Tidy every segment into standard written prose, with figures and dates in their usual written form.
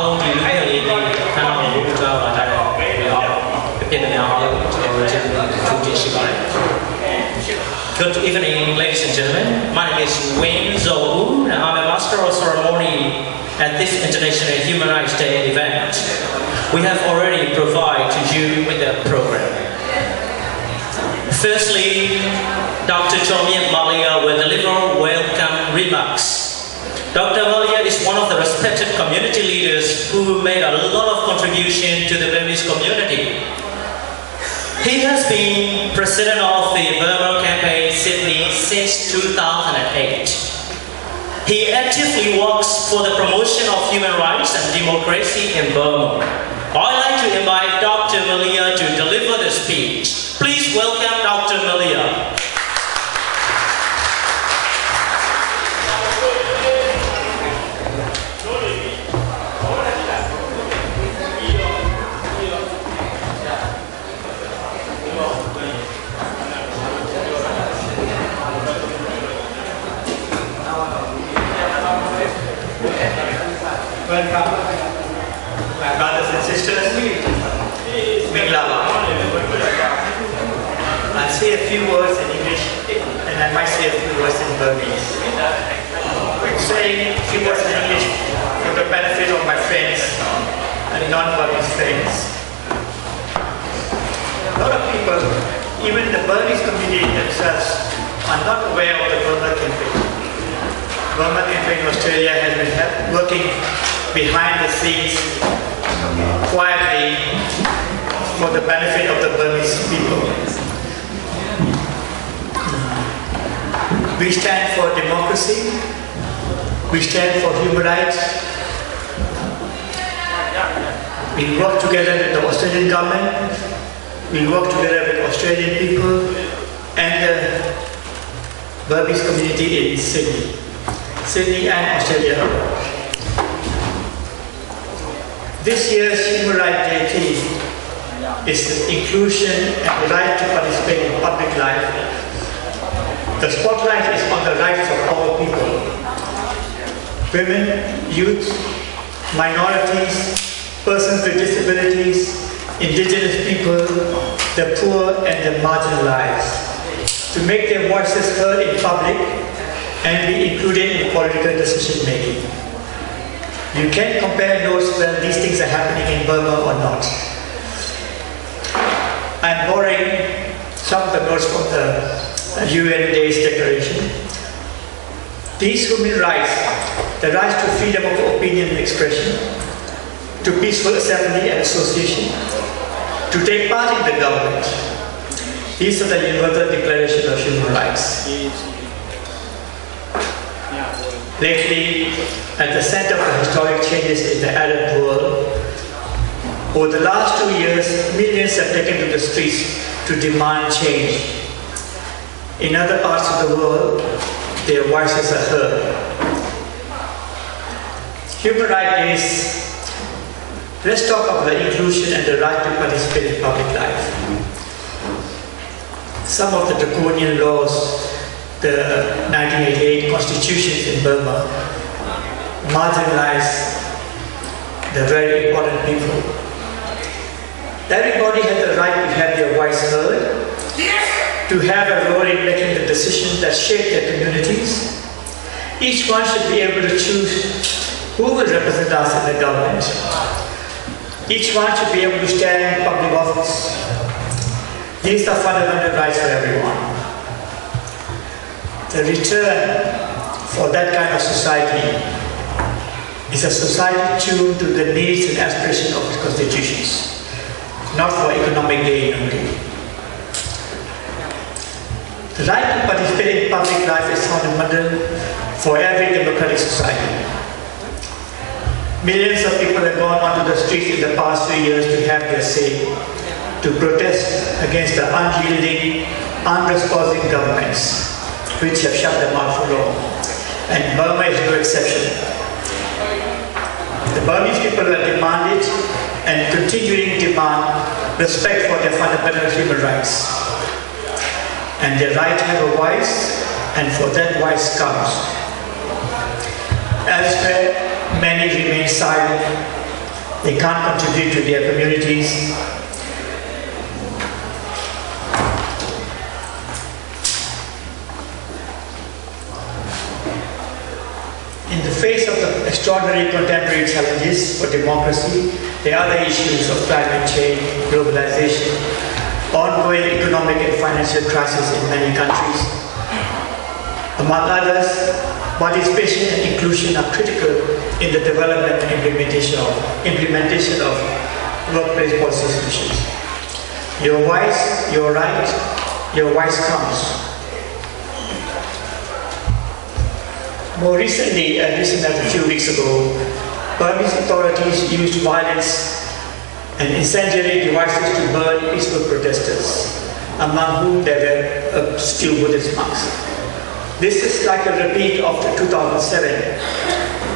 Alo thì lúc này thì khả năng của chúng ta là tại Việt Nam trên chương trình sự kiện. Good evening, ladies and gentlemen. My name is Wayne Zhou, and I'm a Master of Ceremony at this International Human Rights Day event. We have already provided to you with a program. Firstly, Dr. Chomiet Malia will deliver welcome remarks. Dr. Malia is one of the respected community leaders who made a lot of contribution to the Burmese community. He has been president of the Burma Campaign Sydney since 2008. He actively works for the promotion of human rights and democracy in Burma. I'd like to invite Dr. Malia to deliver the speech. Please welcome Dr. Malia. Welcome, my brothers and sisters. Minglava. I'll say a few words in English and I might say a few words in Burmese. Saying a few words in English for the benefit of my friends and non-Burmese friends. A lot of people, even the Burmese community themselves, are not aware of the Burma campaign. Burma campaign in Australia has been working behind the scenes quietly for the benefit of the Burmese people. We stand for democracy, we stand for human rights. We work together with the Australian government, we work together with Australian people and the Burmese community in Sydney and Australia. This year's Human Rights Day theme is the inclusion and the right to participate in public life. The spotlight is on the rights of all people. Women, youth, minorities, persons with disabilities, indigenous people, the poor and the marginalized, to make their voices heard in public and be included in political decision making. You can compare notes whether these things are happening in Burma or not. I'm borrowing some of the notes from the UN Day's Declaration. These human rights, the right to freedom of opinion and expression, to peaceful assembly and association, to take part in the government, these are the Universal Declaration of Human Rights. Lately, at the center of the historic changes in the Arab world, over the last 2 years, millions have taken to the streets to demand change. In other parts of the world, their voices are heard. Human Rights Days, let's talk about the inclusion and the right to participate in public life. Some of the draconian laws, the 1988 constitutions in Burma, marginalize the very important people. Everybody has the right to have their voice heard, to have a role in making the decisions that shape their communities. Each one should be able to choose who will represent us in the government. Each one should be able to stand in public office. These are fundamental rights for everyone. The return for that kind of society is a society tuned to the needs and aspirations of its constitutions, not for economic gain only. The right to participate in public life is fundamental for every democratic society. Millions of people have gone onto the streets in the past few years to have their say, to protest against the unyielding, unresponsive governments, which have shut them out for long. And Burma is no exception. The Burmese people have demanded and continuing demand respect for their fundamental human rights. And their right to have a voice, and for that voice counts. Elsewhere, many remain silent They can't contribute to their communities. In the face of the extraordinary contemporary challenges for democracy, the other issues of climate change, globalization, ongoing economic and financial crisis in many countries, among others, participation and inclusion are critical in the development and implementation of workplace policy solutions. Your voice, your right, your voice counts. More recently, a few weeks ago, Burmese authorities used violence and incendiary devices to burn peaceful protesters, among whom there were a few Buddhist monks. This is like a repeat of the 2007,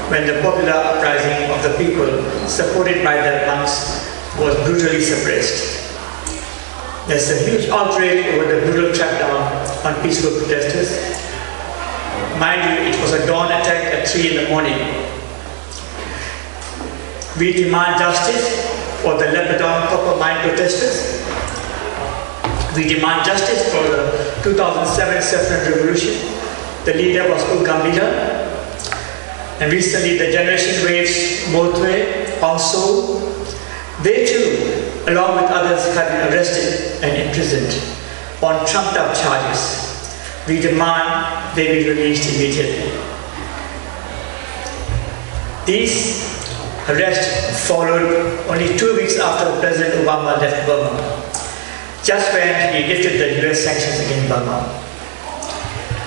when the popular uprising of the people, supported by the monks, was brutally suppressed. There's a huge outrage over the brutal crackdown on peaceful protesters. Mind you, it was a dawn attack at 3 in the morning. We demand justice for the Lebanon copper mine protesters. We demand justice for the 2007 Saffron Revolution. The leader was Ugambira. And recently the Generation Waves, Motwe, also. They too, along with others, have been arrested and imprisoned on trumped-up charges. We demand they be released immediately. These arrests followed only 2 weeks after President Obama left Burma, just when he lifted the US sanctions against Burma.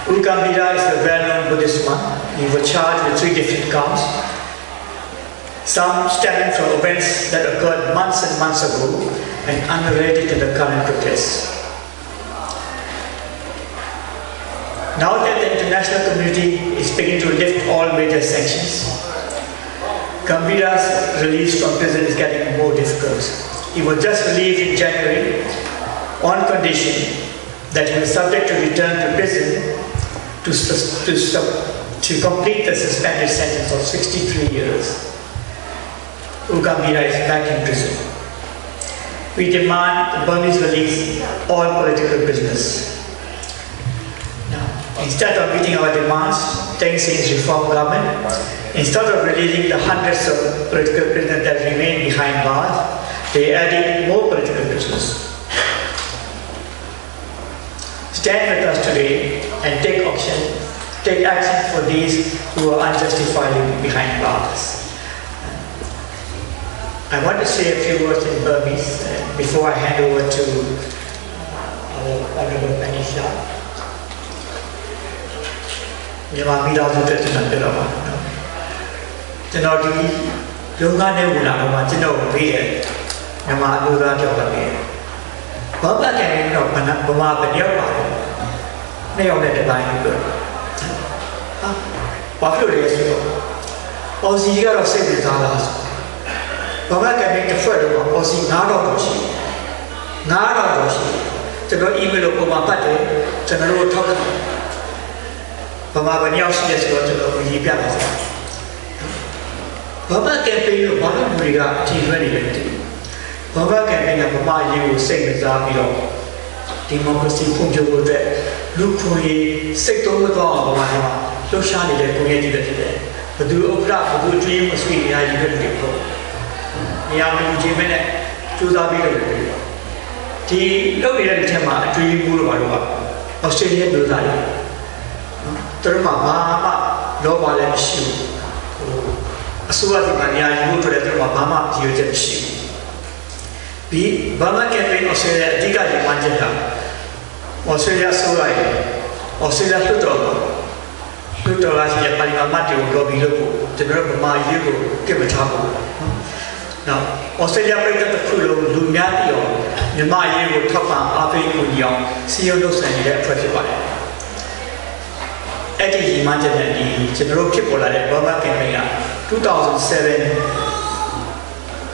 Ugambira is a well-known Buddhist monk. He was charged with 3 different counts, some stemming from events that occurred months and months ago and unrelated to the current protests. Now that the international community is beginning to lift all major sanctions, Gambira's release from prison is getting more difficult. He was just released in January on condition that he was subject to return to prison to complete the suspended sentence of 63 years. Ugambira is back in prison. We demand the Burmese release all political prisoners. Instead of meeting our demands, Teng Sing's reform government, instead of releasing the hundreds of political prisoners that remain behind bars, they added more political prisoners. Stand with us today and take action for these who are unjustifiably behind bars. I want to say a few words in Burmese before I hand over to our Honorable Panisha. မြန်မာမိသားစုတက်ကျွန်တော်ပြောတော့ပါနော်ကျွန်တော်ဒီရုံးကနေဝင်လာတော့မှကျွန်တော်ကိုပေးတယ်မြန်မာအမျိုးသားပြောတာပဲဘာမှကံနေတော့ဘာမှမပြောပါဘူးနှစ်ယောက်နဲ့တပိုင်းပြောဟာဘာလို့လဲဆိုတော့အော်စီကတော့စိတ်ဝင်စားလားဘာမှကံနေတစ်ဖွဲ့တော့အော်စီ9000တော့ရှိ9000တော့ရှိကျွန်တော် email ကိုပုံမှန်ပတ်တယ်ကျွန်တော်တို့ထောက်တယ်ဘာမှမညောက်ရှိတဲ့ဆိုတော့ကျွန်တော်ရေးပြပါစားဘာမှကံပေးလို့ဘာလို့လူတွေကအထီးရွက်နေတယ်ဘာမှကံပေးကဘာမှရေးကိုစိတ်ဝင်စားပြီးတော့ဒီမိုကရေစီဖွံ့ဖြိုးဖို့အတွက်လူခွင့်ရေးစိတ်တော်မတော်အောင်ဘာမှလှုပ်ရှားနေတဲ့ကိုယ်ရဲ့ကြီးတဲ့ဖြစ်တယ်ဘသူဥပဒဘသူကျွေးမဆွေးနေရည်တဲ့တွေပေါ့နေရာမယူခြင်းမဲ့စူးစမ်းပြီးတော့ဒီလုပ်နေတဲ့တစ်ချက်မှာအကျွေးမှုလို့ပါတော့ဩစတြေးလျလူသားတွေသူတို့မှာဘာမှလောဘလည်းမရှိဘူးအစိုးရဒီမှာနေရာယူဖို့အတွက်သူတို့မှာဘာမှကြည့်ရချက်မရှိဘူးဒီဘာမှကဲပေးလို့ဆိုရအဓိကဒီမှန်ချက်ကဩစတြေးလျဆိုရယ်ဩစတြေးလျလွှတ်တော်လာရှိတဲ့ပါလီမန်တွေကိုလော်ဘီလုပ်ဖို့ကျွန်တော်တို့ဗမာရေးကိုပြစ်မထားဘူးနော်ဩစတြေးလျပြည်သက်တစ်ခုလုံးလူများပြီးတော့မြန်မာရေးကိုထောက်ပံ့အားပေးမှုကြီးအောင်စီယုံလုပ်ဆိုင်နေတဲ့အဖွဲ့ဖြစ်ပါတယ်အဲ့ဒီဒီမှချက်နဲ့ဒီကျွန်တော်တို့ဖြစ်ပေါ်လာတဲ့ Burma campaign က2007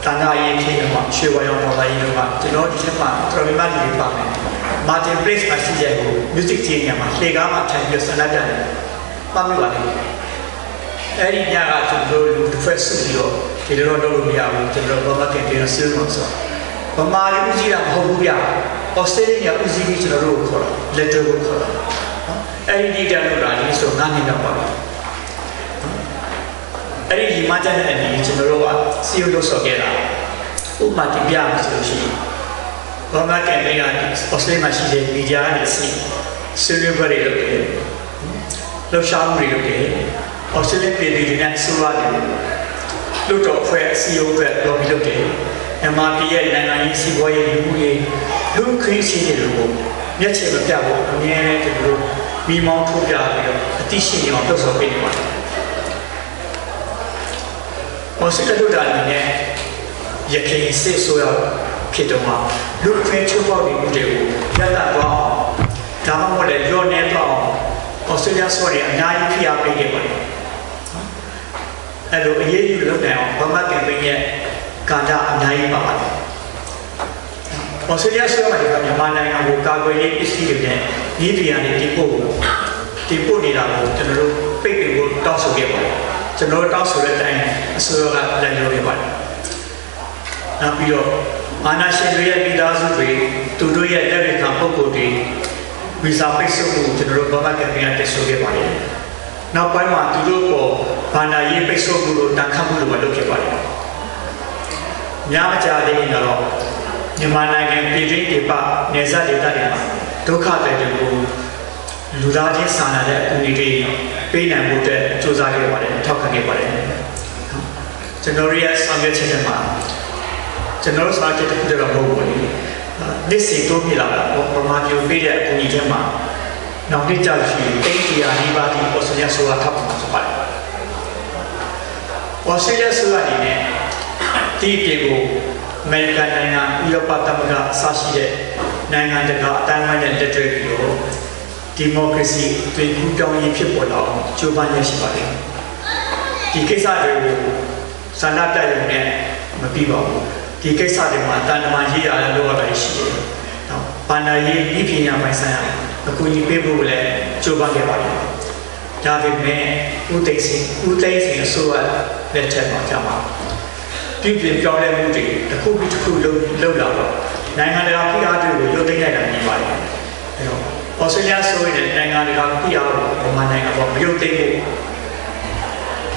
တန်ခါရေးခင်းကရွှေဝါရောင်ပေါ်လာရေးတော့ကျွန်တော်ဒီချက်မှာတော်တော်များများနေပါမယ် Martin Place မှာရှိတဲ့ကို music scene မှာလေကားမှာထိုင်ပြီးဆန္ဒပြတယ်ပတ်မိပါလိမ့်မယ် Any Yaga to go to first studio, they don't know me out to the Bama campaign of Silver. Bama Uzi and Hobuya, Australia Uzi to the road color, letter color. Any detail running so none in the body. Any imagine any to the road, see you so get out. Umati Biam Sushi. Bama campaign Australia she media and sea. Silver okay. Love Shamri okay. Australian baby and Suwadi. Look up where CEO at Lobby okay. And Marty and I see boy you look crazy little. Yet you have a devil, near to go. We mount to a teaching of those of anyone. Australia do that. Yaki say so, Kitoma. Look French about the Yada Brown. Tama what your name Australia sorry, and now you are big one. And over here you look now, Bama can bring it Kanda and Naiba. Australia sorry, Yamana and Wokawa is here, Libya and Tipo Nida, to the baby will also get one. To know also the time, so that you one. Now, you Anna Shendria Bidazu, to do a David Campoko. We saw a so to the Robama campaign at Soviet. Now, Pama to do for Panda Yepeso Guru, Takamu, Loki. Yamaja de Naro, Yamana and Pidri, Neza de Tadima, Toka de Ludaji Sana, Unity, Pain and Buddha, Josaki, talking about it. Genoria Samuel Chinema, General Sergeant to put it a mobile. This is to me like what you feel at Punitema. Now, they tell you, 80 anybody Australia so a top of the Australia so a people, American Nana, Yopatamaka, Sashi, Nanga, Diamond and the Trade, democracy, to put down people out, Giovanni Shibari. The case I will, Sanata, Mapiba. The case of the Matanamaji and Lower Ishi. Panayi, Ipina, my son, the Kuni people will let Jobagabari. David May, who takes in so let Tama. People got a movie, the Kubi to low level. 900 PR will look at anybody. Australia so in 900 PR or Manang about your table.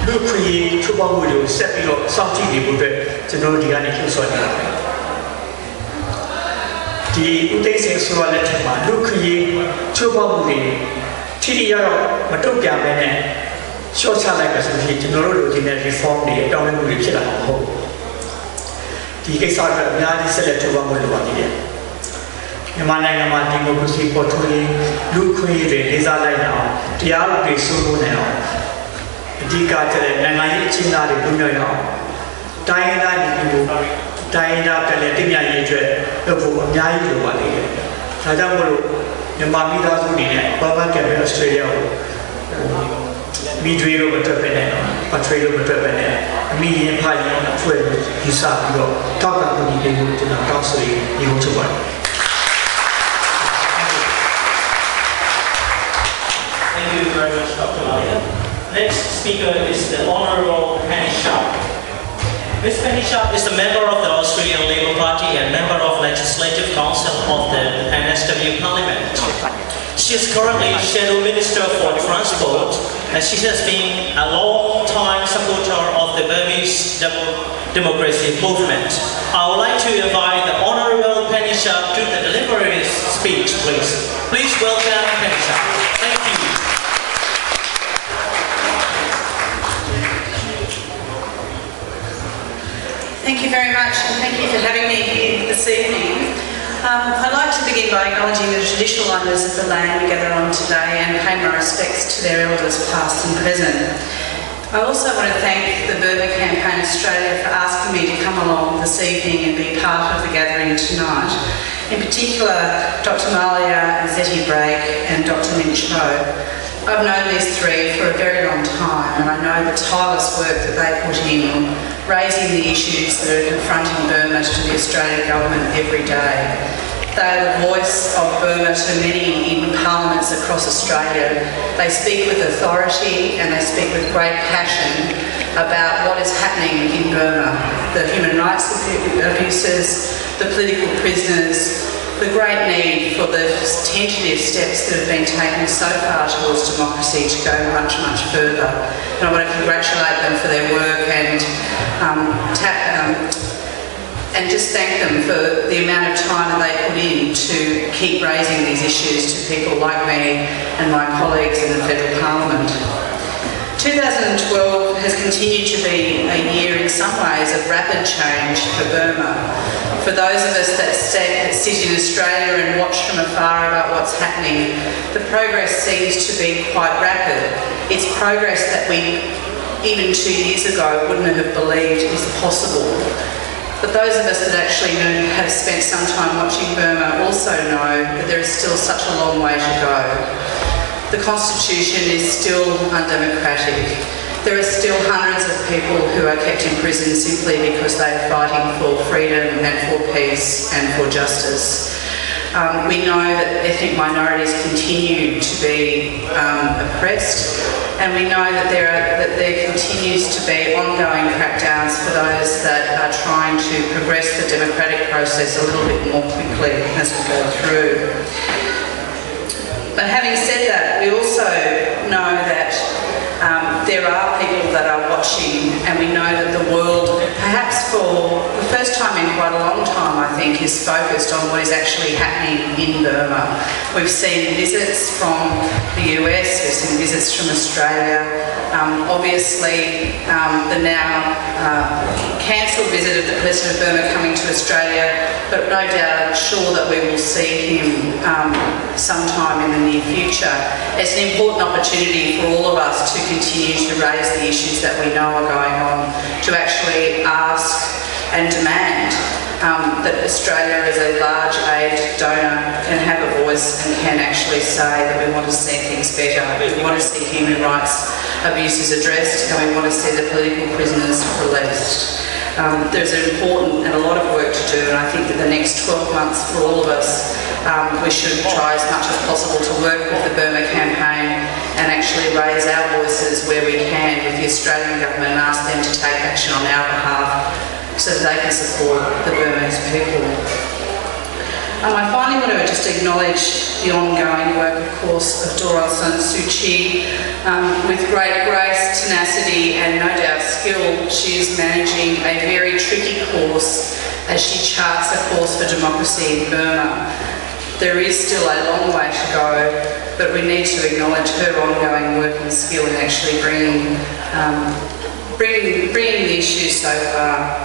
Look, we trouble set something to know the anecdotes on the Uday's so let him look, we trouble Tidia, Matoka, and short like us to know looking at reform the down with the home. The case of the Nadi select to one more. Yamananga democracy portray, look, we the Lizard now, the out is so now. Dika and I China the Bunya, Diana, Peletina, the Yai, Sadamolo, the Mamida Zuni, Baba Cabinet Australia, Midway over Turpene, Patrol over Turpene, me and Pine, Fuel, Hisapio, talk about the people to the council, you want to one. Thank you very much, Dr. Malia. Next speaker is the Honourable Penny Sharp. Ms. Penny Sharp is a member of the Australian Labour Party and member of Legislative Council of the NSW Parliament. She is currently Shadow Minister for Transport and she has been a long-time supporter of the Burmese democracy movement. I would like to invite the Honourable Penny Sharp to the delivery speech, please. Please welcome Penny Sharp. Thank you. Thank you very much, and thank you for having me here this evening. I'd like to begin by acknowledging the traditional owners of the land we gather on today and pay my respects to their elders past and present. I also want to thank the Burma Campaign Australia for asking me to come along this evening and be part of the gathering tonight. In particular, Dr. Malia and Zeti Brake and Dr. Min Cho. I've known these three for a very long time and I know the tireless work that they put in on raising the issues that are confronting Burma to the Australian government every day. They are the voice of Burma to many in parliaments across Australia. They speak with authority and they speak with great passion about what is happening in Burma. The human rights abuses, the political prisoners, the great need for the tentative steps that have been taken so far towards democracy to go much, much further. And I want to congratulate them for their work and just thank them for the amount of time that they put in to keep raising these issues to people like me and my colleagues in the Federal Parliament. 2012 has continued to be a year in some ways of rapid change for Burma. For those of us that sit in Australia and watch from afar about what's happening, the progress seems to be quite rapid. It's progress that we, even 2 years ago, wouldn't have believed is possible. But those of us that actually have spent some time watching Burma also know that there is still such a long way to go. The Constitution is still undemocratic. There are still hundreds of people who are kept in prison simply because they are fighting for freedom and for peace and for justice. We know that ethnic minorities continue to be oppressed, and we know that there continues to be ongoing crackdowns for those that are trying to progress the democratic process a little bit more quickly as we go through. But having said that, we also know that there are people that are watching, and we know that the world, perhaps for the first time in quite a long time, I think, is focused on what is actually happening in Burma. We've seen visits from the US, we've seen visits from Australia. Obviously, the now cancelled visit of the President of Burma coming to Australia, but no doubt I'm sure that we will see him sometime in the near future. It's an important opportunity for all of us to continue to raise the issues that we know are going on, to actually ask and demand that Australia as a large aid donor can have a voice and can actually say that we want to see things better, we want to see human rights abuses addressed, and we want to see the political prisoners released. There's an important and a lot of work to do, and I think that the next 12 months for all of us, we should try as much as possible to work with the Burma campaign and actually raise our voices where we can with the Australian government and ask them to take action on our behalf so that they can support the Burmese people. I finally want to just acknowledge the ongoing work, of course, of Daw Aung San Suu Kyi. With great grace, tenacity and no doubt skill, she is managing a very tricky course as she charts a course for democracy in Burma. There is still a long way to go, but we need to acknowledge her ongoing work and skill in actually bringing the issues so far.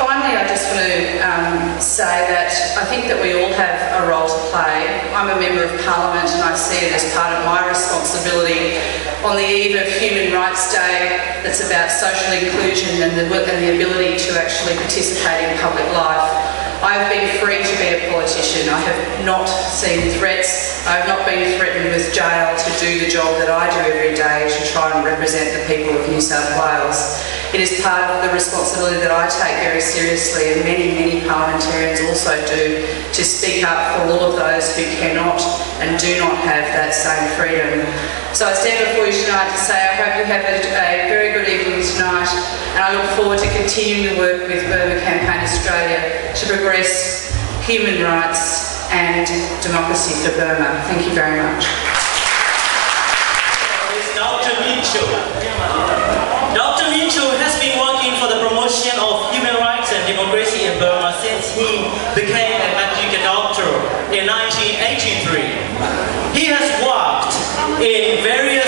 Finally, I just want to say that I think that we all have a role to play. I'm a member of Parliament and I see it as part of my responsibility on the eve of Human Rights Day that's about social inclusion and the ability to actually participate in public life. I've been free to be a politician. I have not seen threats. I have not been threatened with jail to do the job that I do every day to try and represent the people of New South Wales. It is part of the responsibility that I take very seriously, and many, many parliamentarians also do, to speak up for all of those who cannot and do not have that same freedom. So I stand before you tonight to say I hope you have a very good evening tonight, and I look forward to continuing the work with Burma Campaign Australia to progress human rights and democracy for Burma. Thank you very much. Dr. Mitchell. Dr. Mitchell has been working for the promotion of human rights and democracy in Burma since he became an adjunct doctor in 1983. He has worked in various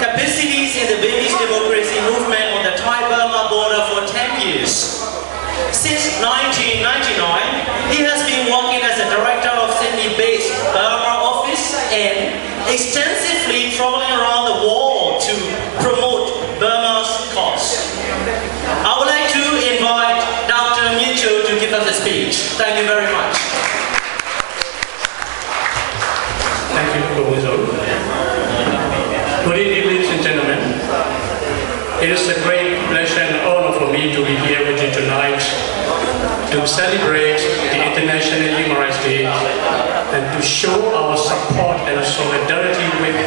capacities in the Burmese democracy movement on the Thai-Burma border for 10 years. Since 1999, he has been working as a director of Sydney-based Burma office and extensively traveling around the world to promote Burma's cause. I would like to invite Dr. Mitchell to give us a speech. Thank you very much. Thank you, Professor. Good evening, ladies and gentlemen. It is a great pleasure and honor for me to be here with you tonight to celebrate the International Human Rights Day and to show our support and solidarity with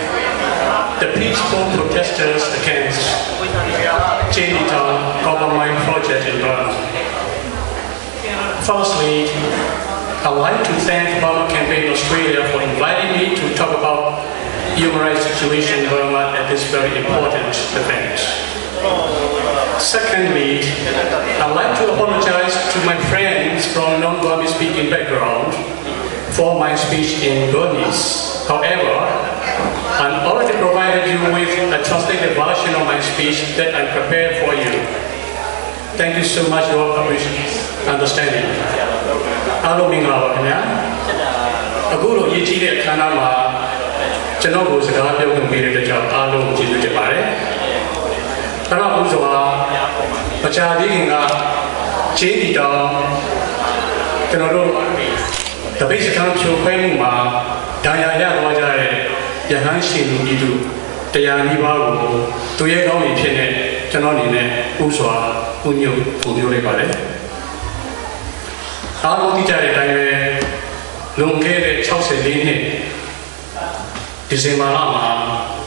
the peaceful protesters against Chinatown copper mine project in Burma. Firstly, I'd like to thank Burma Campaign Australia for inviting me to talk about human rights situation in Burma at this very important event. Secondly, I'd like to apologize to my friends from non-Burmese speaking background for my speech in Burmese. However, I've already provided you with a translated version of my speech that I prepared for you. Thank you so much for your understanding. Hello, Mingla. Aguro Yichi Kanama, Chanogo Sagabio can be the job. Hello, Jidu Jabare. Kanabuzoa, Pachadinga, Chinatown, Kanado, the basic country of Penuma, Daya Wajare, Yahanshin Idu, Dayanibago, Tuyego Pine, Janonine, Uswa, Unyo, Unyore. Our teacher at Lungere Chelsea Lane, Disemalama,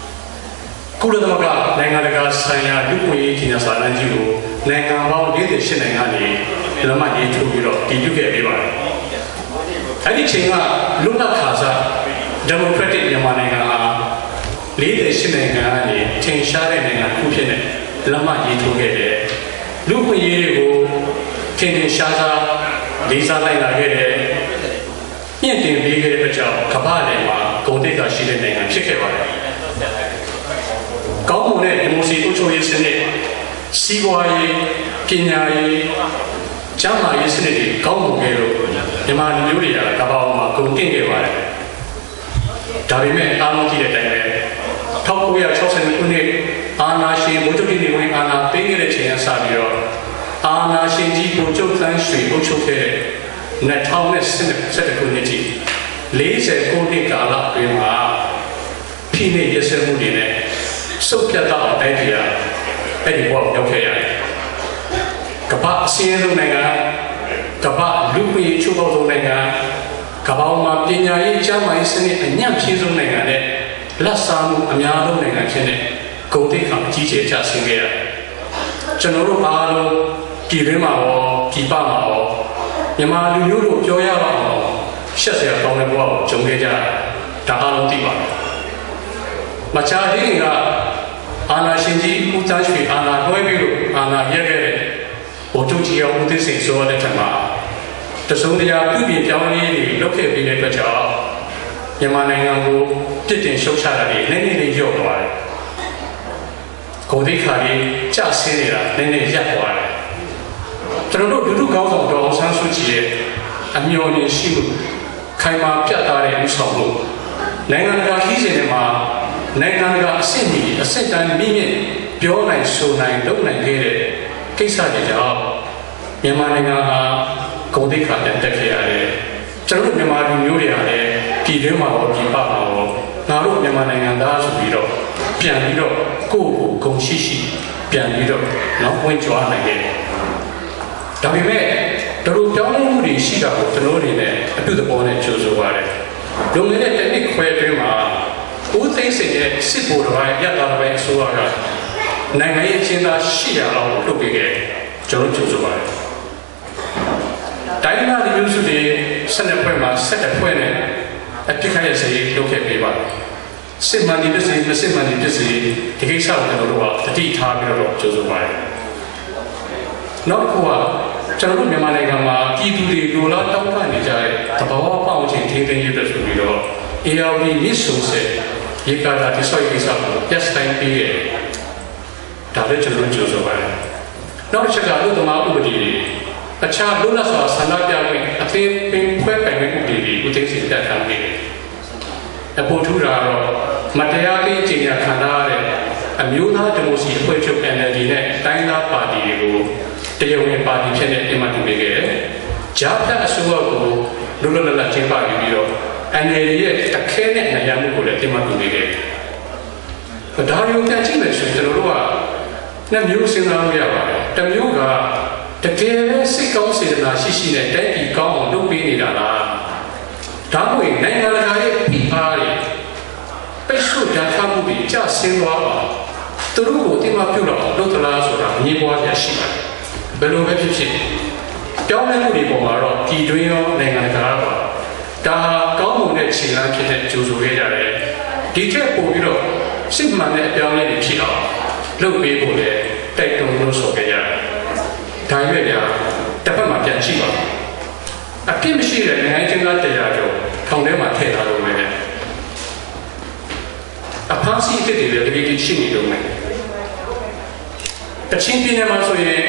Kuladamaga, Nangaraga, Saya, Lukui, Tina Salanju, Nangamba, did the Shinangani, Lamani to Europe, did you get everybody? Anything, Luna Casa, Democratic Yamananga, lead the Shinangani, Ting Sharan and Kupine, Lamani to get it. Lukui, King Shata. These are like a Indian big job, Kabale, Godeka, she didn't name Chicago. Gomone, the most usual is in it. Siwai, Kinyai, Jama is in it, Gomogero, Yaman Yuria, Kabama, Gokingewai. Darime, Anoti, Top we are chosen Uni, Anna, she, Mutuni, Anna, Bingere, and Savio. Anna Shinji Bojo Than Sri Bochoke, Natomis set a community. Laser Golden Gala Prima, Pine Yesemudine, so Piata idea, Eddie Walk Yokea. Kapa Sieno Nega, Kapa Lupi Chubo Nega, Kabama Pina Jama Isini and Yam Chizo Nega, Lassam Amiado Nega Chene, Golden Come TJ Jassingea. General Alo. Kirima, Kipama, Yama, Yuru, Joya, Shazia, Tonga, Jongeja, Tahano Tiba. Machadinga, Anna Shinji, Utashi, Anna Noebiru, Anna Yagere, Otuchi, Utisi, so the Tama. The Sonia, Pubi, Yamani, located in a job. Yamanango, Titin Shoshari, Nene Yokai. Kodikari, Jasinira, Nene Yakwai. True goes of dogs and Suchi, and Yoni Shimu, Kaima Piatare and Somu. Nanganga Hizinema, Nanganga Sindi, a Sentan Mimi, Piona so nine, don't negate, Kisa de Job, Yamananga, Kodika and Tekiare, True Yamadu Nuria, Pidema or Pipao, Naru Yamananga Biro, Pianiro, Go, Gonshishi, Pianiro, not when you are again. Davime, the Rupani Shida, the Lorine, to the bonnet chose a wire. Dominate any quadrama, who thinks it Sipu, Yata, Suara, Nanga China, Shia, Lupige, John chose a wire. Diana usually send a poema, set a poem, a Picayasi, look at me. Simani busy, the Simani busy, the case out of the road, the tea target of chose a wire. Not Kua, Chanu Yamanagama, Kidu, Lula, Tapanija, Tapawa Pounchin, taking you the Subido, ALB Missuse, Yika, the soy is up, just time PA. Tablet Joseph. Not Chicago, the Mabudi, a child Luna saw Sanabia, a thin pink weapon, who thinks it that can be. A Potura, Mateali, Tina Canare, a Muna, the most equator energy, Dina Party. The young party can imagine Japa Suago, Lula Chimpa, and yet a cane and a young bullet imagine. But how you catching this with the Lua? The music now, the yoga, တကယ်ပဲစိတ်ကောင်းစေတနာရှိရှိနဲ့တိုက်ပြီးကောင်းအောင်လုပ်ပေးနေတာလားဒါမှမဟုတ်နိုင်ငံတကာရဲ့ဖိအားတွေပိတ်ဆို့ကြမ်းထားမှုတွေကြဆင်းသွားပါသူတို့ကိုတိမပြုတ်တော့လုပ်သလားဆိုတာအငြင်းပွားပြရှိပါတယ်ဘယ်လိုပဲဖြစ်ဖြစ်ပြောင်းလဲမှုတွေပေါ်မှာတော့ပြည်တွင်းရောနိုင်ငံတကာပါဒါကောင်းမွန်တဲ့ခြေလှမ်းဖြစ်တဲ့ကြိုးဆိုခဲ့ကြတယ်ဒီထက်ပိုပြီးတော့စစ်မှန်တဲ့အပြောင်းလဲတွေဖြစ်အောင်လုပ်ပေးဖို့လည်းတိုက်တွန်းလို့ဆိုခဲ့ရတယ်ဒါရွေ့ပြတစ်ဖက်မှာပြန်ကြည့်ပါအပြစ်မရှိတဲ့နိုင်ငံချင်းသားတရားကျော်ထောင်ထဲမှာထည့်ထားလို့ပဲအဖမ်းဆီးဖြစ်တယ်တကယ်ကြီးရှိနေလို့မယ်တချင်းပြင်းနေမှာဆိုရင်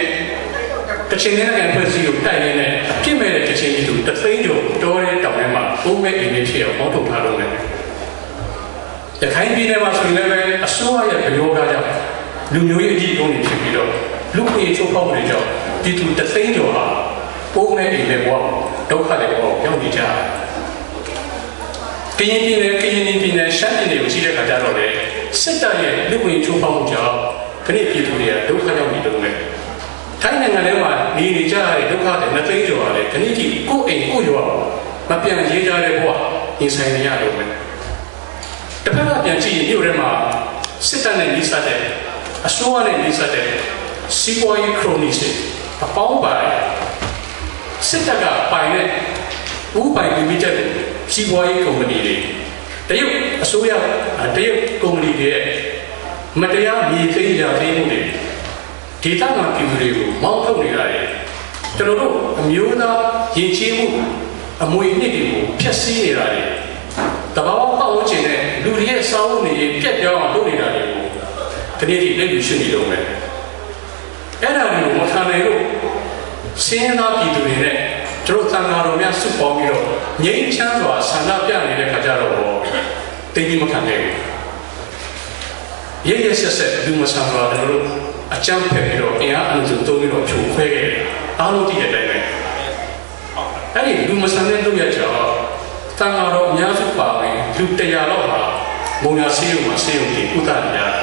တချင်းနိုင်ငံဖွဲ့စည်းကိုတိုက်ရင်းနဲ့အပြစ်မဲ့တဲ့တချင်းကြီးတို့တသိန်းကျော်တော်တဲ့တောင်ထဲမှာဘုံမဲ့အိမ်တွေဖြစ်အောင်ပေါင်းထုတ်ထားလို့မယ်ရခိုင်ပြည်နယ်မှာဆိုရင်လည်းအစိုးရရဲ့ဗယောဓာတ်ကြောင့်လူမျိုးရေးအကြီးအကျယ်ဖြစ်ပြီးတော့လူ့ခွင့်ချိုးဖောက်မှုတွေကြောင့်ဒီသူတသိန်းကျော်ဟာဘုံမဲ့အိမ်တွေဘဝဒုက္ခတွေဘဝရောက်နေကြတယ်ကရင်ပြည်နယ်ရှမ်းပြည်နယ်ကိုရှိတဲ့ခါကျတော့လေစစ်တပ်ရဲ့လူ့ဝင်ချိုးဖောက်မှုကြောင့်ခဏပြည်သူတွေကဒုက္ခရောက်နေတော့မယ်ထိုင်းနိုင်ငံထဲမှာနေနေကြရတဲ့ဒုက္ခတွေနှစ်သိန်းကျော်ရတယ်ခဏကြီးကိုယ်အိမ်ကိုယ်ရွာမပြန်ရေးကြတဲ့ဘဝရင်ဆိုင်နေရတော့မယ်တစ်ဖက်ကပြန်ကြည့်ရင်မြို့ထဲမှာစစ်တပ်နဲ့နှိစက်တဲ့အစိုးရနဲ့နှိစက်တဲ့စီးပွားရေးခရိုနီတွေအပေါင်းပါစစ်တပ်ကပိုင်တဲ့ဥပိုင်မိမိချက်တွေစီးပွားရေးကုမ္ပဏီတွေတရုတ်အစိုးရတရုတ်ကုမ္ပဏီတွေရဲ့မတရားမြေသိမ်းရသိမ်းမှုတွေဒေသမှာပြည်သူတွေကိုမောင်းထုတ်နေတာတွေကျွန်တော်တို့အမျိုးသားယဉ်ကျေးမှုအမွေအနှစ်တွေကိုဖျက်ဆီးနေတာတွေတဘာဝပတ်ဝန်းကျင်နဲ့လူတွေရဲ့စာအုပ်တွေပြတ်ပြောင်းအောင်လုပ်နေတာတွေကိုဒီနေ့ဒီလက်လူရှိနေတော့မယ်အဲ့ဒါတွေကိုမခံနိုင်လို့စင်းသားပြည်သူတွေနဲ့ကျွန်တော်သံဃာတော်များစုပေါင်းပြီးတော့ငြိမ်းချမ်းစွာဆန္ဒပြနေတဲ့ခါကြတော့တိတ်ကြီးမခံနိုင်ဘူးရဲရဲဆက်ဆက်လူမဆန်စွာကျွန်တော်တို့အကြမ်းဖက်ပြီးတော့အင်အားအလုံးစုံသုံးပြီးတော့ဖြိုခွဲခဲ့တယ်အားလုံးသိတဲ့အတိုင်းပဲအဲ့ဒီလူမဆန်တဲ့လုပ်ရကြတော့သံဃာတော်အများစုပါဝင်လူ100လောက်ဟာမုံရဆေးရုံမှာဆေးရုံကြီးဥဒနေရတယ်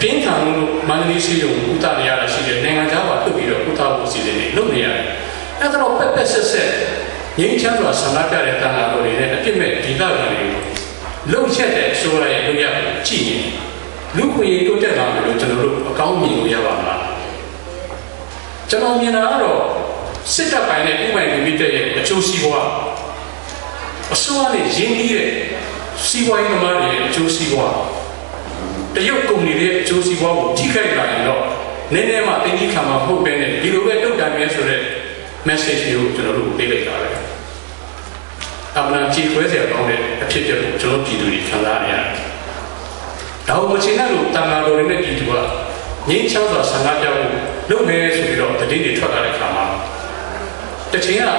ပြင်းထန်လို့မန္တလေးဆေးရုံဥဒနေရတာရှိတယ်နိုင်ငံခြားမှာထုတ်ပြီးတော့ဥဒဖို့စီစဉ်နေလုပ်နေရတယ်အဲ့တော့ပက်ပက်ဆက်ဆက်ငြိမ်းချမ်းစွာဆန္ဒပြတဲ့တန်ခါတော်တွေနဲ့အပြစ်မဲ့ဒေသခံတွေကိုလှုပ်ရက်တဲ့အစိုးရရဲ့လုပ်ရကြည့်ရင်လူခွင့်ရေးတိုးတက်လာတယ်လို့ကျွန်တော်တို့အကောင်းမြင်လို့ရပါမလားကျွန်တော်မြင်တာကတော့စစ်တပ်ပိုင်းနဲ့ဥပဒေမိတဲ့ရဲ့အကျိုးစီးပွားအစိုးရနဲ့ရင်းနှီးတဲ့စီးပွားရေးသမားတွေရဲ့အကျိုးစီးပွားတရုတ်ကုမ္ပဏီတွေရဲ့အကျိုးစီးပွားကိုထိခိုက်လာရင်တော့နည်းနည်းမှတင်းကြီးခံမှာမဟုတ်ပဲနဲ့ဒီလိုပဲတုတ်တန်ရဲဆိုတဲ့ message ကိုကျွန်တော်တို့ပေးလိုက်တာပဲအမှန်ကြည့်ခွဲစရာကောင်းတဲ့အဖြစ်အပျက်ကိုကျွန်တော်ပြည်သူတွေခံစားရရတယ်ဒါကိုမချင်တဲ့လူတန်ခါတော်တွေနဲ့ပြည်သူကငြိမ်းချမ်းစွာဆန္ဒပြဖို့လုပ်မယ်ဆိုပြီးတော့တတိတွေထွက်လာတဲ့အခါမှာတစ်ချိန်က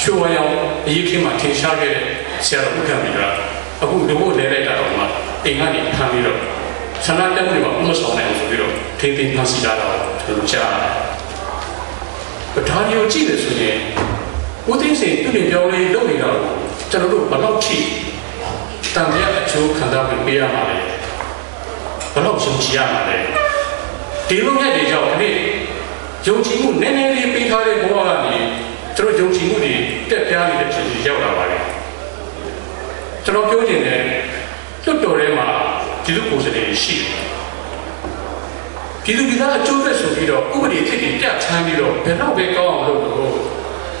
ချိုးဝါရောင်အရေးခင်းမှာထင်ရှားခဲ့တဲ့ဆရာတော်ဥက္ကဋ္ဌကအခုဒီဘို့လဲလိုက်တာတော့မှအိမ်ကနေခံပြီးတော့ဆန္ဒပြမှုတွေမှာဥမဆောင်နိုင်အောင်ဆိုပြီးတော့ထိန်းသိမ်းနှောက်စီတာတော့ကျွန်တော်ကြားရတယ်။ဒါမျိုးကြည့်လို့ဆိုရင်ဦးသိန်းစိန်ပြုပြင်ပြောင်းလဲလုပ်နေတော့ကျွန်တော်တို့ဘလောက်ထိတန်မြတ်အကျိုးခံစားပေးရမှာလဲဘလောက်ယုံကြည်ရမှာလဲဒီလိုရက်တွေကြောင့်ဒီယုံကြည်မှုနည်းနည်းလေးပေးထားတဲ့ဘဝကနေကျွန်တော်ယုံကြည်မှုတွေတက်ပြားနေတဲ့ဖြစ်စီရောက်လာပါလေကျွန်တော်ပြောချင်တယ်လွတ်တော်ထဲမှာဒီလိုကိုယ်စားလှယ်ရှိတယ်ပြည်သူပြည်သားအကျိုးသက်ဆိုပြီးတော့ဥပဒေအဖြစ်ပြဋ္ဌာန်းပြီးတော့ဘယ်တော့ပဲကောင်းအောင်လုပ်လို့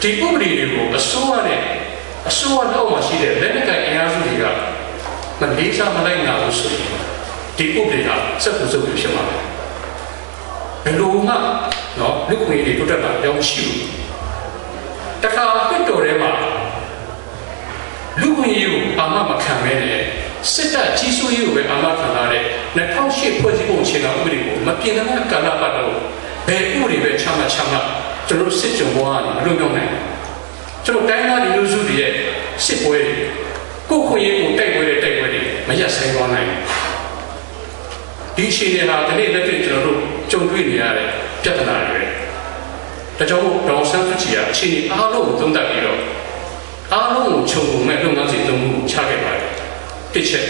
ဒီဥပဒေတွေကိုအစိုးရတော့မှရှိတဲ့လက်နက်ကိုင်အင်အားစုတွေကမလေးစားမလိုက်နိုင်ဘူးဆိုရင်ဒီဥပဒေကစက်စုပ်ဖြစ်မှာဘယ်လိုမှနော်လူခွေတွေတိုးတက်တာကြောင်းရှိဘူးတခါလွတ်တော်ထဲမှာလူခွေကိုအာမမခံမဲနဲ့စစ်တပ်ကြီးစိုးရေးကိုပဲအာမခံလာတဲ့2008ဖွဲ့စည်းပုံအခြေခံဥပဒေကိုမပြင်တဲ့ကာလပတ်တော့ဘယ်ဥပဒေပဲချမှတ်ကျွန်တော်စစ်ကြုံပေါ်ကနေမလွတ်မြောက်နိုင်ကျွန်တော်တိုင်းသားလူမျိုးစုတွေရဲ့စစ်ပွဲတွေကိုခွင့်ရေးကိုတိုက်ပွဲတွေမရက်ဆိုင်သွားနိုင်ဒီအချိန်တွေကဒီနေ့လက်တွေ့ကျွန်တော်တို့ကြုံတွေ့နေရတဲ့ပြဿနာတွေပဲဒါကြောင့်ဒေါ်ဆန်းစုကြည်ကအချိန်ကြီးအားလုံးကိုသုံးသပ်ပြီးတော့အားလုံးကိုခြုံငုံမဲ့လုပ်ငန်းစဉ်သုံးခုချခဲ့ပါတယ်တစ်ချက်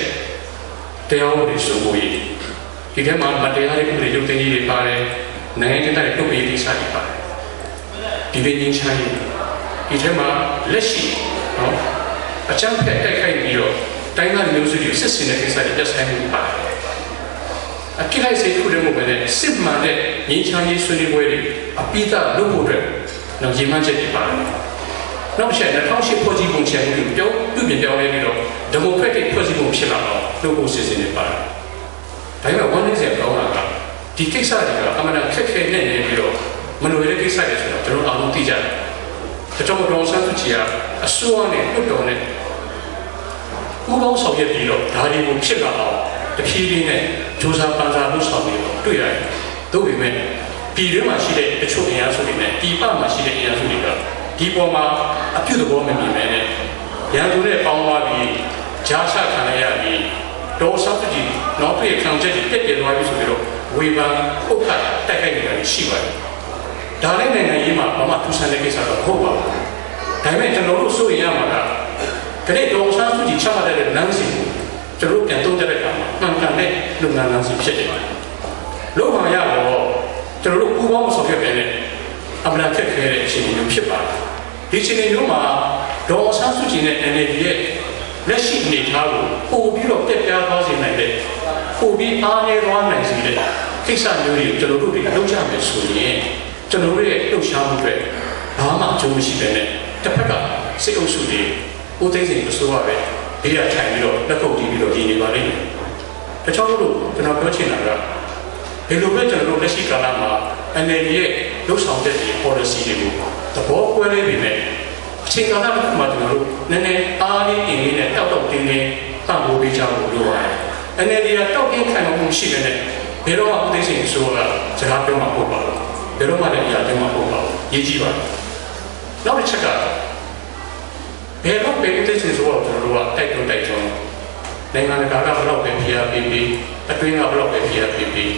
တရားဥပဒေစိုးမိုးရေးဒီထဲမှာမတရားတဲ့ဥပဒေရုပ်သိမ်းရေးတွေပါတယ်နိုင်ငံရေးတဲ့လုပ်ပေးရေးကိစ္စတွေပါတယ် ဒီလိုငင်းချမ်းရေးဒီထဲမှာလက်ရှိနော်အချမ်းဖက်တိုက်ခိုက်ပြီးတော့တိုင်းသားမျိုးစုတွေစစ်စင်တဲ့ကိစ္စတွေတက်ဆိုင်မှုပါတယ်အကိလိုက်စိတ်ခုတည်းမို့ပဲစစ်မှန်တဲ့ငင်းချမ်းရေးဆွေးနွေးပွဲတွေအပိသလုပ်ဖို့အတွက်တော့ရည်မှန်းချက်တွေပါတယ်နောက်ချက်2008ဖွဲ့စည်းပုံချန်မှုပြုပြင်ပြောင်းလဲပြီးတော့ဒီမိုကရက်တစ်ဖွဲ့စည်းပုံဖြစ်လာတော့လုပ်ဖို့စီစဉ်နေပါတယ်ဒါပေမဲ့ဝန်ထမ်းတွေကောင်းတာကဒီကိစ္စတွေကအမှန်တခက်ခဲနေနေပြီးတော့မလိုရတဲ့ကိစ္စတွေဆိုတော့ကျွန်တော်အားလုံးသိကြတယ်။ကျွန်တော်တို့ဆန်းစုကြည်ကအစိုးရနဲ့လွှတ်တော်နဲ့ပူးပေါင်းဆောင်ရွက်ပြီးတော့ဒါတွေကိုဖြစ်လာအောင်တဖြည်းဖြည်းနဲ့စူးစမ်းပန်းစားလုပ်ဆောင်ပြီးတော့တွေ့ရတယ်။သို့ပေမဲ့ပြည်တွင်းမှာရှိတဲ့တချို့အင်အားစုတွေနဲ့ပြည်ပမှာရှိတဲ့အင်အားစုတွေကဒီပေါ်မှာအပြုသဘောမမြင်ပဲနဲ့ရန်သူနဲ့ပေါင်းသွားပြီးဂျာချခံရပြီးတော့ဆန်းစုကြည်နောက်ပြည့်ခံချက်တွေတက်ပြသွားပြီးဆိုပြီးတော့ဝေဖန်ပုတ်ခတ်တိုက်ခိုက်နေတာရှိပါတယ်။ဒါလည်းနိုင်ငံရေးမှာဘာမှထူးဆန်းတဲ့ကိစ္စတော့မဟုတ်ပါဘူး။ဒါပေမဲ့ကျွန်တော်တို့စိုးရိမ်ရမှာကကနေ့တော်ဆန်းစုကြည်ချမှတ်တဲ့လမ်းစဉ်ကိုကျွန်တော်တို့ပြန်သုံးသပ်တဲ့အခါမှာမှန်ကန်တဲ့လုပ်ငန်းလမ်းစဉ်ဖြစ်နေပါတယ်။လို့မှရတော့ကျွန်တော်တို့ပူးပေါင်းဆောင်ရွက်နေတဲ့အမှန်တကယ်ခဲတဲ့အခြေအနေမျိုးဖြစ်ပါတယ်။ဒီအခြေအနေမျိုးမှာတော်ဆန်းစုကြည်နဲ့ NLD ရဲ့လက်ရှိအနေအထားကိုပို့ပြီးတော့တက်ပြားသွားစေနိုင်တဲ့ပို့ပြီးအားနည်းသွားနိုင်စေတဲ့ကိစ္စမျိုးတွေကိုကျွန်တော်တို့တွေလုပ်ကြမယ်ဆိုရင်ကျွန်တော်တို့ရဲ့လှုပ်ရှားမှုတွေဘာမှအကျိုးမရှိတဲ့နဲ့တစ်ဖက်ကစိတ်အုပ်စုတွေဦးသိန်းစိန်အစိုးရပဲဘေးရထိုင်ပြီးတော့လက်ကုပ်တီးပြီးတော့ဒီနေပါလိမ့်မယ်။တခြားလို့ကျွန်တော်ပြောချင်တာကဘယ်လိုပဲကျွန်တော်တို့လက်ရှိကာလမှာ NLD ရဲ့လှုပ်ဆောင်တဲ့ policy တွေကိုသဘောကွဲလေးတွေနဲ့အချိန်ကာလတစ်ခုမှာကျွန်တော်တို့နည်းနည်းအားလေးအင်းလေးနဲ့တောက်တင်းတင်းပံ့ပိုးပေးကြဖို့လိုပါတယ်။ NLD ကတောက်တင်းခံမှုရှိတဲ့ဘယ်တော့မှဦးသိန်းစိန်အစိုးရကစကားပြောမှာမဟုတ်ပါဘူး။ဘယ်တော့မှလည်းအရာပြောမှာမဟုတ်ပါဘူး။ရေးကြည့်ပါနောက်တစ်ချက်ကဘယ်တော့ပဲဦးသိန်းစိန်အစိုးရကျွန်တော်တို့ကတိုက်တွန်းနိုင်ငံတကာကဘလောက်ပဲဖိအားပေးပြီးအတွင်းကဘလောက်ပဲဖိအားပေးပြီ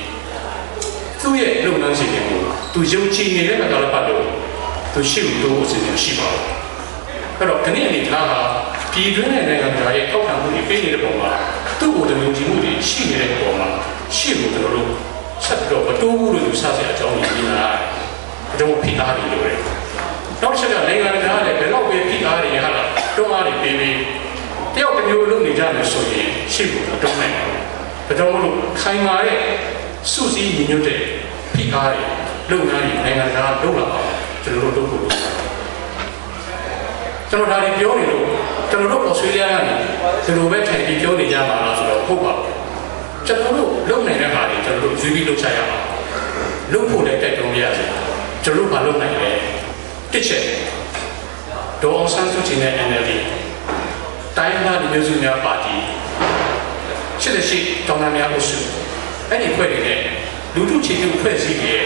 းသူ့ရဲ့လုပ်ငန်းစဉ်တွေကိုသူယုံကြည်နေတဲ့ကာလပတ်တော့သူရှိလို့အစီအစဉ်ရှိပါဘူး။အဲ့တော့ခဏအနေထားဟာပြည်တွင်းနဲ့နိုင်ငံတကာရဲ့အောက်ခံမှုတွေပေးနေတဲ့ပုံမှာသူ့ကိုယ်တည်းယုံကြည်မှုတွေရှိနေတဲ့ပုံမှာရှိလို့ကျွန်တော်တို့ဆက်ပြီးတော့မတိုးဘူးလို့ယူဆစရာအကြောင်းကြီးနေလာတယ်။ဒါကြောင့်ဖိအားတွေလိုတယ်။နောက်ချက်ကနိုင်ငံတကာကလည်းဘယ်တော့ပဲဖိအားတွေဟာလားတွန်းအားတွေပေးပြီးတယောက်တစ်မျိုးလုပ်နေကြမယ်ဆိုရင်ရှိဖို့မတုံ့နိုင်ဘူး။ဒါကြောင့်မို့လို့ခိုင်မာတဲ့စုစည်းညီညွတ်တဲ့ဖိအားတွေလုပ်ငန်းတွေနိုင်ငံတကာလုပ်လာအောင်ကျွန်တော်တို့လုပ်ဖို့လိုပါတယ်။ကျွန်တော်ဒါတွေပြောနေလို့ကျွန်တော်တို့ဩစတြေးလျကနေဒီလိုပဲထိုင်ပြီးပြောနေကြပါလားဆိုတော့ဟုတ်ပါဘူး။ကျွန်တော်တို့လုပ်နေတဲ့ဟာတွေကျွန်တော်တို့ရွေးပြီးလုပ်ချရအောင်။လုပ်ဖို့လည်းတိုက်တွန်းရစေ။ကျွန်တော်တို့မလုပ်နိုင်လေ။တစ်ချက်ဒေါ်အောင်ဆန်းစုကြည်နဲ့ NLDတိုင်းသားလူမျိုးစုများပါတီရှိတဲ့ရှိတောင်းတများလို့ဆိုအဲ့ဒီဖွဲ့တွေနဲ့လူထုချေမှုဖွဲ့စည်းရဲ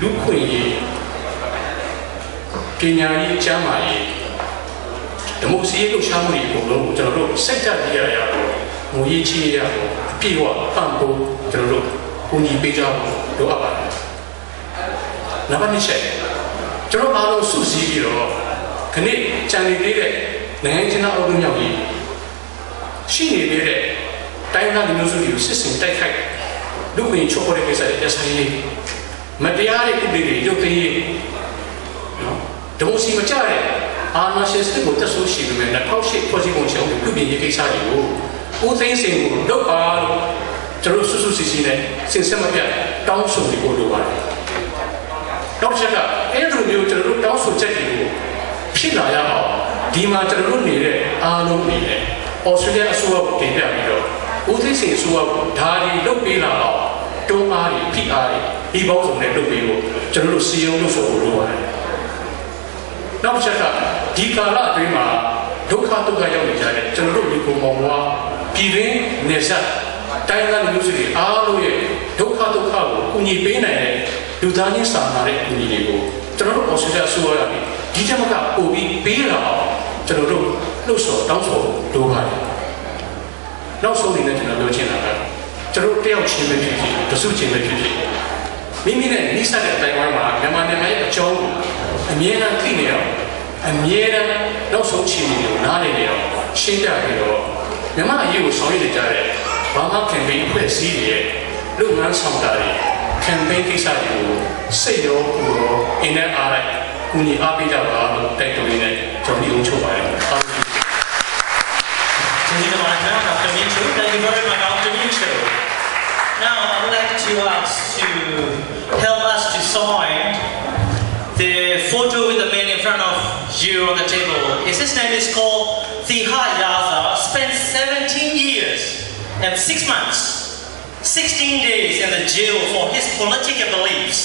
့လူခွင့်ရေးပညာရေးကျန်းမာရေးဒီမိုကရေစီလှုပ်ရှားမှုတွေအကုန်လုံးကိုကျွန်တော်တို့စိတ်ကြရရတော့ငွေရေးချေးရတော့အပြည့်အဝပံ့ပိုးကျွန်တော်တို့ကိုညီပေးကြဖို့လိုအပ်ပါတယ်။နံပါတ်2ချက်ကျွန်တော်အားလုံးစုစည်းပြီးတော့ခဏကြံနေသေးတဲ့နိုင်ငံချင်းအုပ်စုမြောက်ကြီးရှိနေသေးတဲ့တိုင်းသားလူမျိုးစုတွေကိုစစ်စင်တိုက်ခိုက်လူ့ဘဝချိုးဖောက်တဲ့ကိစ္စတွေအဆိုင်ရေးမတရားတဲ့ဥပဒေတွေရုပ်သိမ်းရေးနော်ဒမိုစီမကြတဲ့အာဏာရှင်စနစ်ကိုတက်ဆိုးရှိပေမဲ့2008ဖွဲ့စည်းပုံချောင်းပြုပြင်ရေးကိစ္စတွေကိုဦးသိန်းစိန်ကိုလုပ်ပါလို့ကျွန်တော်စွတ်စွတ်စီစီနဲ့စင်ဆက်မပြတ်တောင်းဆိုပြီးပို့လိုပါတယ်နောက်ချက်ကအဲ့လိုမျိုးကျွန်တော်တို့တောင်းဆိုချက်တွေကိုဖြစ်လာရအောင်ဒီမှာကျွန်တော်တို့နေတဲ့အားလုံးနေနဲ့ဩစတြေးလျအစိုးရကိုတင်ပြပြီးတော့ဦးသိန်းစိန်အစိုးရကိုဒါတွေလုပ်ပေးလာအောင်တွန်းအားတွေဖိအားတွေဒီပေါင်းစုံနဲ့လုပ်ပေးဖို့ကျွန်တော်တို့စီယုံလို့ဆိုလို့လိုပါတယ်နောက်ချက်ကဒီကာလအတွင်းမှာဒုက္ခဒုက္ခရောက်နေကြတဲ့ကျွန်တော်တို့ဒီပုံပေါ်မှာပြည်တွင်းနေဆက်တိုင်းသားလူမျိုးစုတွေအားလုံးရဲ့ဒုက္ခဒုက္ခကိုကူညီပေးနိုင်တဲ့လူသားချင်းစာနာတဲ့ကူညီတွေကိုကျွန်တော်တို့ဩစတြေးလျအစိုးရကဒီချက်မကပို့ပြီးပေးလာအောင်ကျွန်တော်တို့လှုပ်ဆော်တောင်းဆိုလိုပါတယ်နောက်ဆုံးအနေနဲ့ကျွန်တော်ပြောချင်တာကကျွန်တော်တယောက်ချင်းပဲဖြစ်ဖြစ်တစုချင်းပဲဖြစ်ဖြစ်မိမိနဲ့နှိစက်တဲ့အတိုင်းဝိုင်းမှာမြန်မာနိုင်ငံရဲ့အကြောင်းကိုအမြဲတမ်းသိနေအောင်အမြဲတမ်းနောက်ဆုံးချင်းတွေကိုနားလည်နေအောင်ရှင်းပြပြီးတော့မြန်မာအရေးကိုဆောင်ရွက်နေကြတဲ့ဘာမှကမ်ပိန်းအဖွဲ့အစည်းတွေရဲ့လုပ်ငန်းဆောင်တာတွေကမ်ပိန်းကိစ္စတွေကိုစိတ်ရောပူရောအင်းနဲ့အားလိုက် ကူညီအားပေးကြပါလို့တိုက်တွန်းနေကျွန်တော်ဒီလုံးချုပ်ပါတယ် Dr. Mitchell. Thank you very much, Dr. Mitchell. Now, I would like to ask to help us to sign the photo with the man in front of you on the table. His name is called Thiha Yaza. Spent 17 years and 6 months, 16 days in the jail for his political beliefs.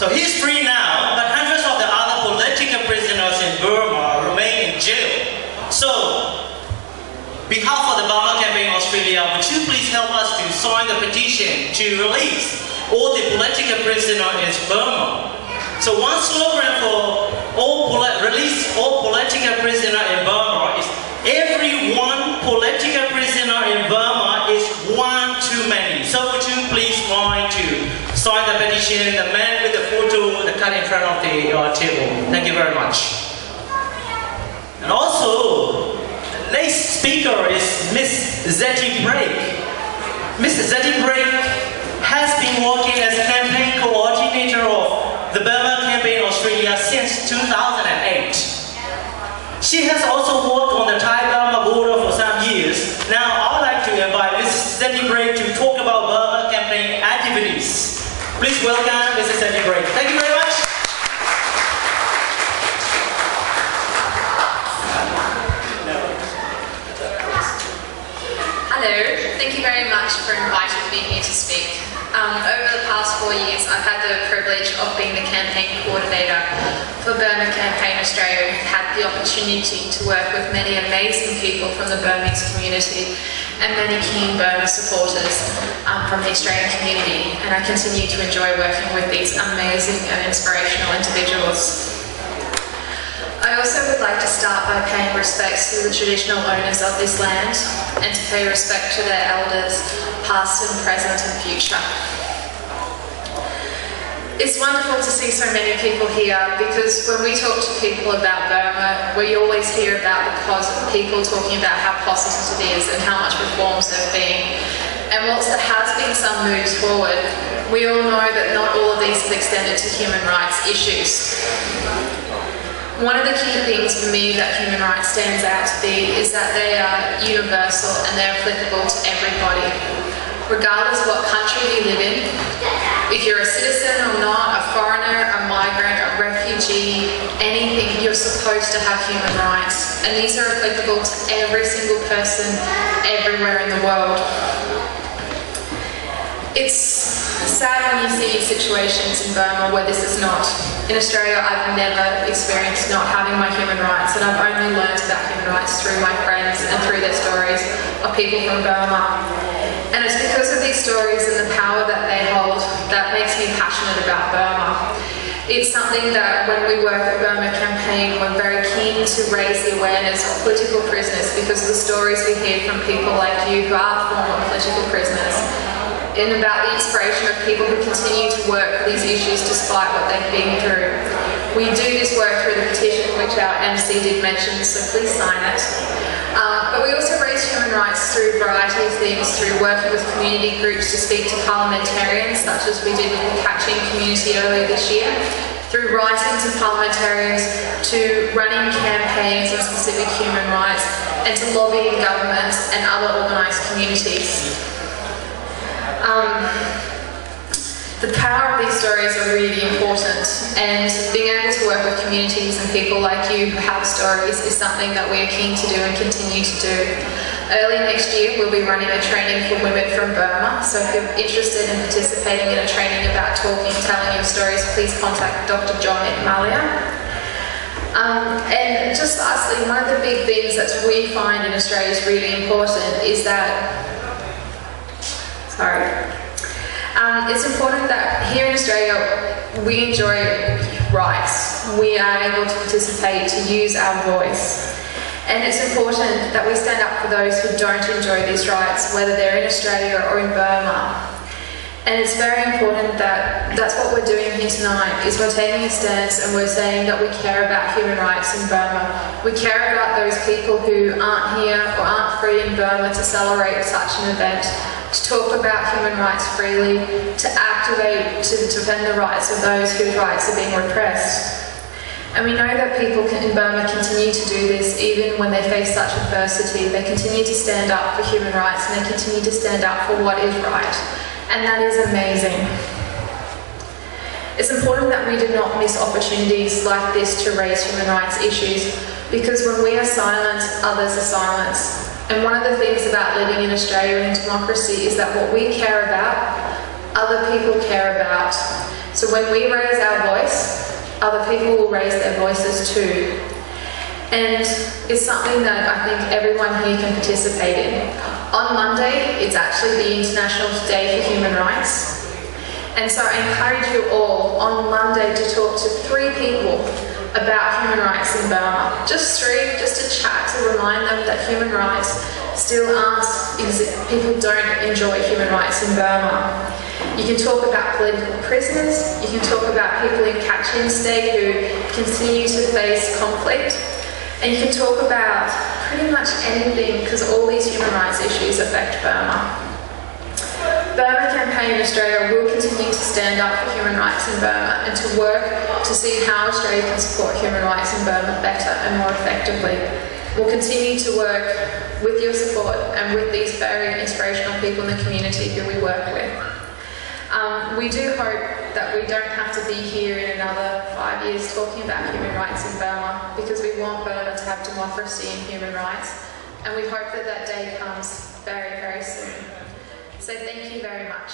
So he's free now, but hundreds of the other political prisoners in Burma remain in jail. So, behalf of the Burma Campaign Australia, would you please help us to sign the petition to release all the political prisoners in Burma? So one slogan for release all political prisoners in Burma is every one political prisoner in Burma is one too many. So would you please mind to sign the petition, the man with the photo, the cut in front of the table. Thank you very much. And also, next speaker is Miss Zeti Break. Miss Zeti Break has been working as campaign coordinator of the Burma Campaign Australia since 2008. She has also worked on the Thai-Burma border for some years. Now I would like to invite Miss Zeti Break to talk about Burma campaign activities. Please welcome Mrs. Zeti Break. Thank you very much. Hello, thank you very much for inviting me here to speak. Over the past 4 years, I've had the privilege of being the campaign coordinator for Burma Campaign Australia. We've had the opportunity to work with many amazing people from the Burmese community and many keen Burma supporters from the Australian community, and I continue to enjoy working with these amazing and inspirational individuals. I also would like to start by paying respects to the traditional owners of this land and to pay respect to their elders, past and present and future. It's wonderful to see so many people here because when we talk to people about Burma, we always hear about people talking about how positive it is and how much reforms there have been. And whilst there has been some moves forward, we all know that not all of these have extended to human rights issues. One of the key things for me that human rights stands out to be is that they are universal and they're applicable to everybody. Regardless of what country you live in, if you're a citizen or not, a foreigner, a migrant, a refugee, anything, you're supposed to have human rights. And these are applicable to every single person everywhere in the world. It's sad when you see situations in Burma where this is not. In Australia, I've never experienced not having my human rights, and I've only learned about human rights through my friends and through their stories of people from Burma. And it's because of these stories and the power that they hold that makes me passionate about Burma. It's something that when we work at Burma Campaign, we're very keen to raise the awareness of political prisoners because of the stories we hear from people like you who are former political prisoners, and about the inspiration of people who continue to work for these issues despite what they've been through. We do this work through the petition, which our MC did mention, so please sign it. But we also raise human rights through a variety of things, through working with community groups to speak to parliamentarians, such as we did with the Kachin community earlier this year, through writing to parliamentarians, to running campaigns on specific human rights, and to lobbying governments and other organised communities. The power of these stories are really important, and being able to work with communities and people like you who have stories is something that we are keen to do and continue to do. Early next year we'll be running a training for women from Burma, so if you're interested in participating in a training about telling your stories, please contact Dr. John at Malia. And just lastly, one of the big things that we find in Australia is really important is that it's important that here in Australia we enjoy rights. We are able to participate, to use our voice. And it's important that we stand up for those who don't enjoy these rights, whether they're in Australia or in Burma. And it's very important that that's what we're doing here tonight, is we're taking a stance and we're saying that we care about human rights in Burma. We care about those people who aren't here or aren't free in Burma to celebrate such an event, to talk about human rights freely, to activate, to defend the rights of those whose rights are being repressed. And we know that people in Burma continue to do this even when they face such adversity. They continue to stand up for human rights and they continue to stand up for what is right. And that is amazing. It's important that we do not miss opportunities like this to raise human rights issues, because when we are silent, others are silenced. And one of the things about living in Australia and democracy is that what we care about, other people care about. So when we raise our voice, other people will raise their voices too. And it's something that I think everyone here can participate in. On Monday, it's actually the International Day for Human Rights. And so I encourage you all on Monday to talk to 3 people about human rights in Burma. Just 3, just to chat, to remind them that human rights still aren't, people don't enjoy human rights in Burma. You can talk about political prisoners, you can talk about people in Kachin State who continue to face conflict, and you can talk about pretty much anything, because all these human rights issues affect Burma. Burma Campaign Australia will continue to stand up for human rights in Burma and to work to see how Australia can support human rights in Burma better and more effectively. We'll continue to work with your support and with these very inspirational people in the community who we work with. We do hope that we don't have to be here in another 5 years talking about human rights in Burma, because we want Burma to have democracy and human rights, and we hope that that day comes very, very soon. So thank you very much.